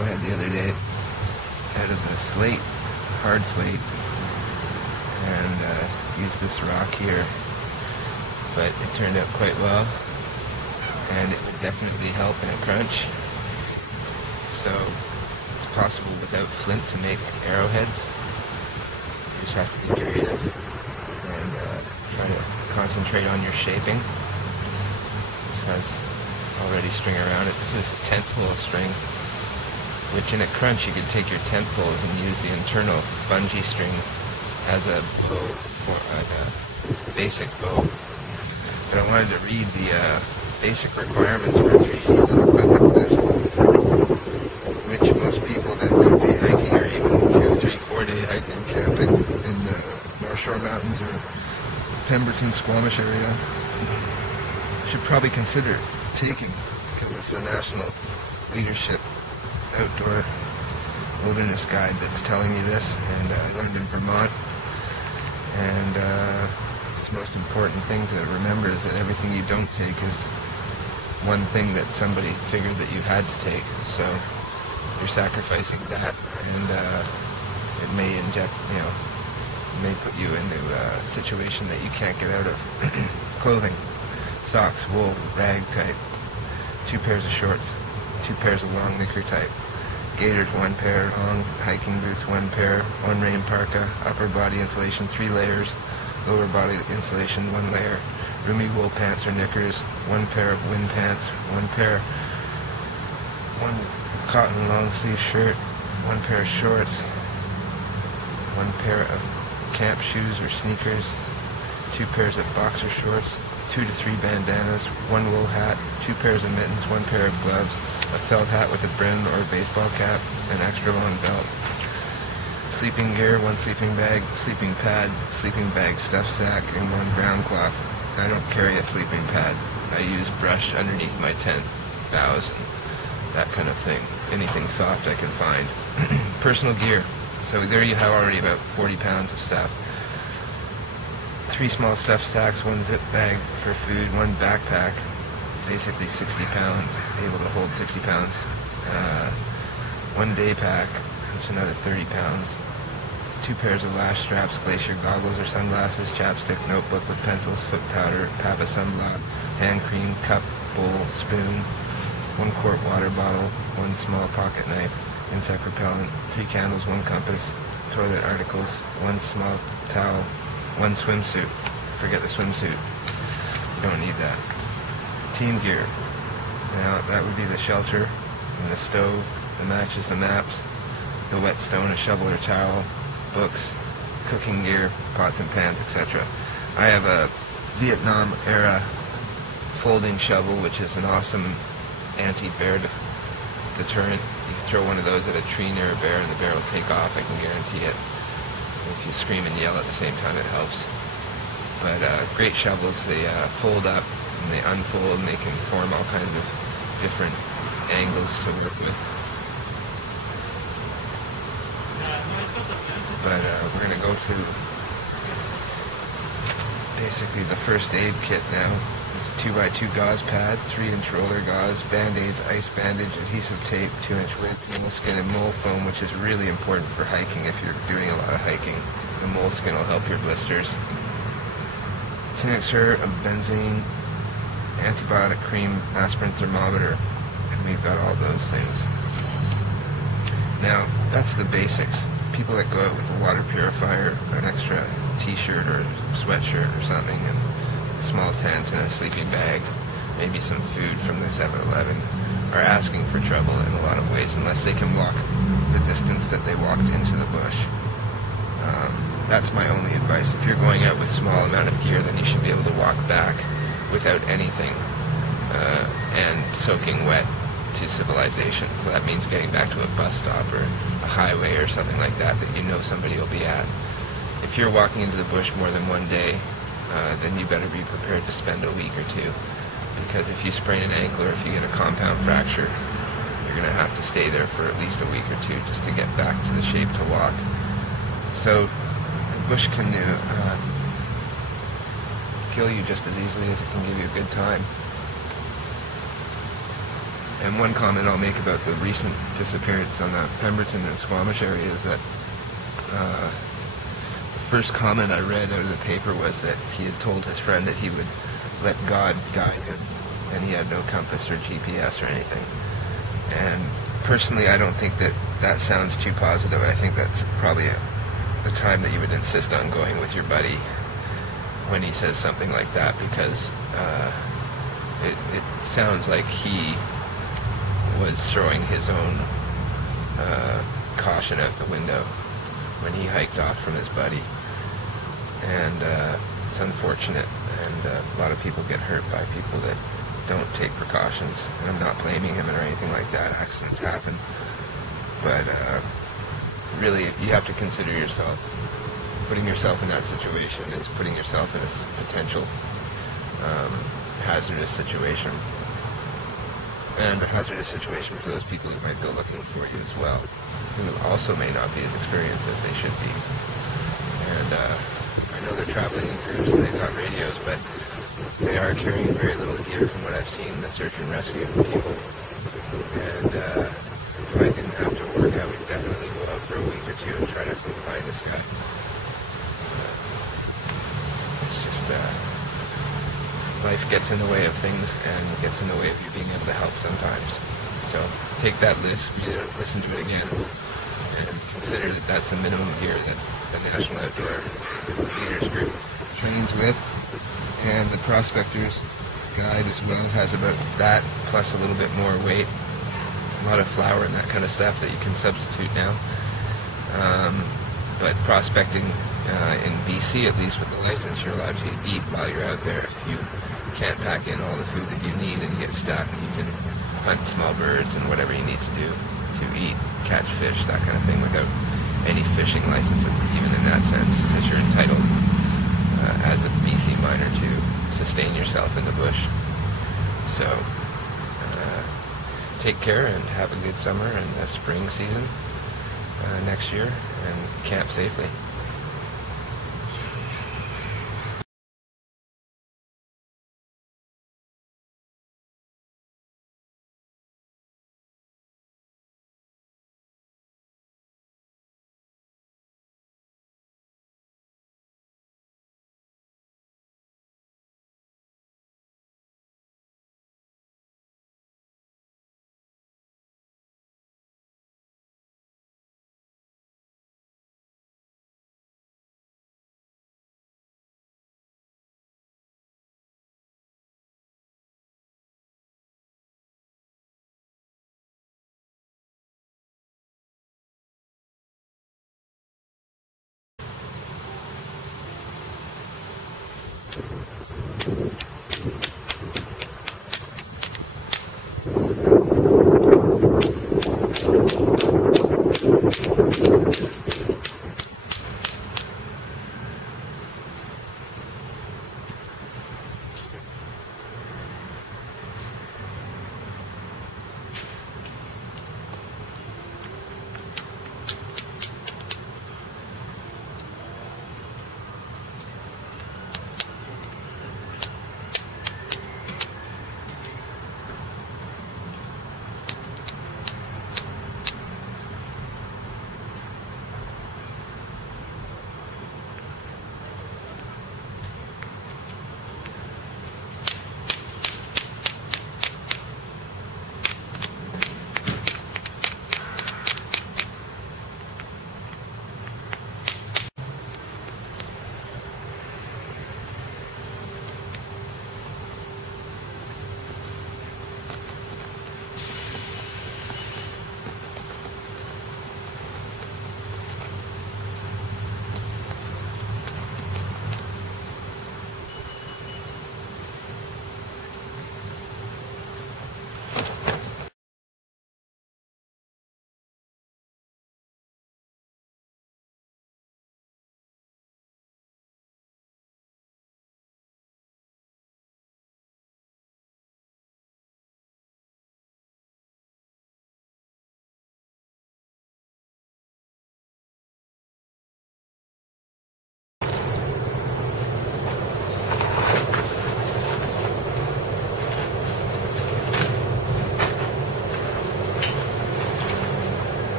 arrowhead the other day out of a slate, hard slate, and used this rock here, but it turned out quite well, and it would definitely help in a crunch. So it's possible without flint to make arrowheads. You just have to be creative and try to concentrate on your shaping. This has already string around it. This is tent pole string, which in a crunch you could take your tent poles and use the internal bungee string as a bow, for a basic bow. But I wanted to read the basic requirements for 3-season equipment list, which most people that go day hiking or even 2, 3, 4 day hiking, camping in the North Shore Mountains or Pemberton, Squamish area should probably consider taking, because it's a national leadership outdoor wilderness guide that's telling you this, and I learned in Vermont, and it's the most important thing to remember is that everything you don't take is one thing that somebody figured that you had to take, so you're sacrificing that, and it may inject, may put you into a situation that you can't get out of. Clothing: socks, wool, rag type, 2 pairs of shorts, 2 pairs of long knicker type, gaiters 1 pair, long hiking boots 1 pair, 1 rain parka, upper body insulation 3 layers, lower body insulation 1 layer, roomy wool pants or knickers, 1 pair of wind pants, 1 cotton long sleeve shirt, 1 pair of shorts, 1 pair of camp shoes or sneakers, 2 pairs of boxer shorts, 2 to 3 bandanas, 1 wool hat, 2 pairs of mittens, 1 pair of gloves, a felt hat with a brim or a baseball cap, an extra long belt. Sleeping gear: 1 sleeping bag, sleeping pad, sleeping bag stuff sack, and 1 ground cloth. I don't carry a sleeping pad. I use brush underneath my tent, boughs, and that kind of thing. Anything soft I can find. Personal gear. So there you have already about 40 pounds of stuff. 3 small stuff sacks, 1 zip bag for food, 1 backpack, basically 60 pounds, able to hold 60 pounds. 1 day pack, which is another 30 pounds. 2 pairs of lash straps, glacier goggles or sunglasses, chapstick, notebook with pencils, foot powder, Papa sunblock, hand cream, cup, bowl, spoon, 1 quart water bottle, 1 small pocket knife, insect repellent, 3 candles, 1 compass, toilet articles, 1 small towel, 1 swimsuit. Forget the swimsuit. You don't need that. Team gear. Now that would be the shelter and the stove, the matches, the maps, the whetstone, a shovel or towel, books, cooking gear, pots and pans, etc. I have a Vietnam era folding shovel, which is an awesome anti-bear deterrent. You can throw one of those at a tree near a bear and the bear will take off, I can guarantee it. If you scream and yell at the same time, it helps. But great shovels, they fold up and they unfold and they can form all kinds of different angles to work with. But we're going to go to basically the first aid kit now. It's a 2x2 gauze pad, 3-inch roller gauze, band-aids, ice bandage, adhesive tape, 2-inch width, moleskin and mole foam, which is really important for hiking if you're doing a lot of hiking. The moleskin will help your blisters. Tincture of benzene, antibiotic cream, aspirin thermometer, and we've got all those things. Now, that's the basics. People that go out with a water purifier, an extra t-shirt or sweatshirt or something, and a small tent and a sleeping bag, maybe some food from the 7-Eleven, are asking for trouble in a lot of ways, unless they can walk the distance that they walked into the bush. That's my only advice. If you're going out with a small amount of gear, then you should be able to walk back without anything and soaking wet to civilization. So that means getting back to a bus stop or a highway or something like that that you know somebody will be at. If you're walking into the bush more than 1 day, then you better be prepared to spend a week or 2. Because if you sprain an ankle or if you get a compound fracture, you're going to have to stay there for at least a week or 2 just to get back to the shape to walk. So the bush can kill you just as easily as it can give you a good time. And one comment I'll make about the recent disappearance on the Pemberton and Squamish area is that the first comment I read out of the paper was that he had told his friend that he would let God guide him, and he had no compass or GPS or anything. And personally, I don't think that that sounds too positive. I think that's probably the time that you would insist on going with your buddy when he says something like that, because it sounds like he was throwing his own caution out the window when he hiked off from his buddy. And it's unfortunate, and a lot of people get hurt by people that don't take precautions. And I'm not blaming him or anything like that. Accidents happen. But really, you have to consider yourself. Putting yourself in that situation is putting yourself in a potential hazardous situation. And a hazardous situation for those people who might go looking for you as well, who also may not be as experienced as they should be. And I know they're traveling in groups and they've got radios, but they are carrying very little gear from what I've seen, the search and rescue people. And if I didn't have to work, I would definitely go out for a week or two and try to find this guy. It's just, life gets in the way of things and gets in the way of you being able to help sometimes. So take that list, read it, listen to it again, and consider that that's the minimum gear that the National Outdoor Leaders Group trains with. And the Prospector's Guide as well has about that plus a little bit more weight. A lot of flour and that kind of stuff that you can substitute now. But prospecting in BC, at least with the license, you're allowed to eat while you're out there. If you can't pack in all the food that you need and you get stuck, you can hunt small birds and whatever you need to do to eat, catch fish, that kind of thing, without any fishing license, even in that sense, because you're entitled as a BC miner to sustain yourself in the bush. So take care and have a good summer and a spring season next year, and camp safely.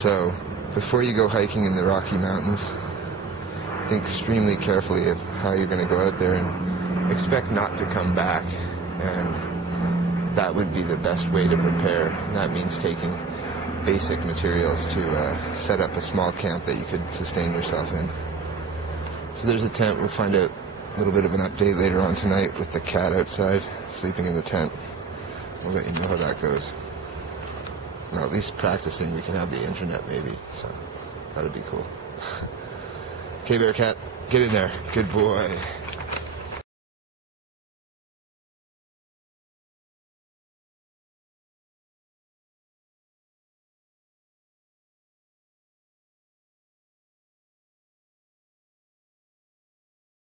So, before you go hiking in the Rocky Mountains, think extremely carefully of how you're going to go out there and expect not to come back. And that would be the best way to prepare. And that means taking basic materials to set up a small camp that you could sustain yourself in. So there's a tent. We'll find out a little bit of an update later on tonight with the cat outside sleeping in the tent. We'll let you know how that goes. Or at least practicing. We can have the internet maybe, so that'd be cool. Okay, Bearcat, get in there. Good boy.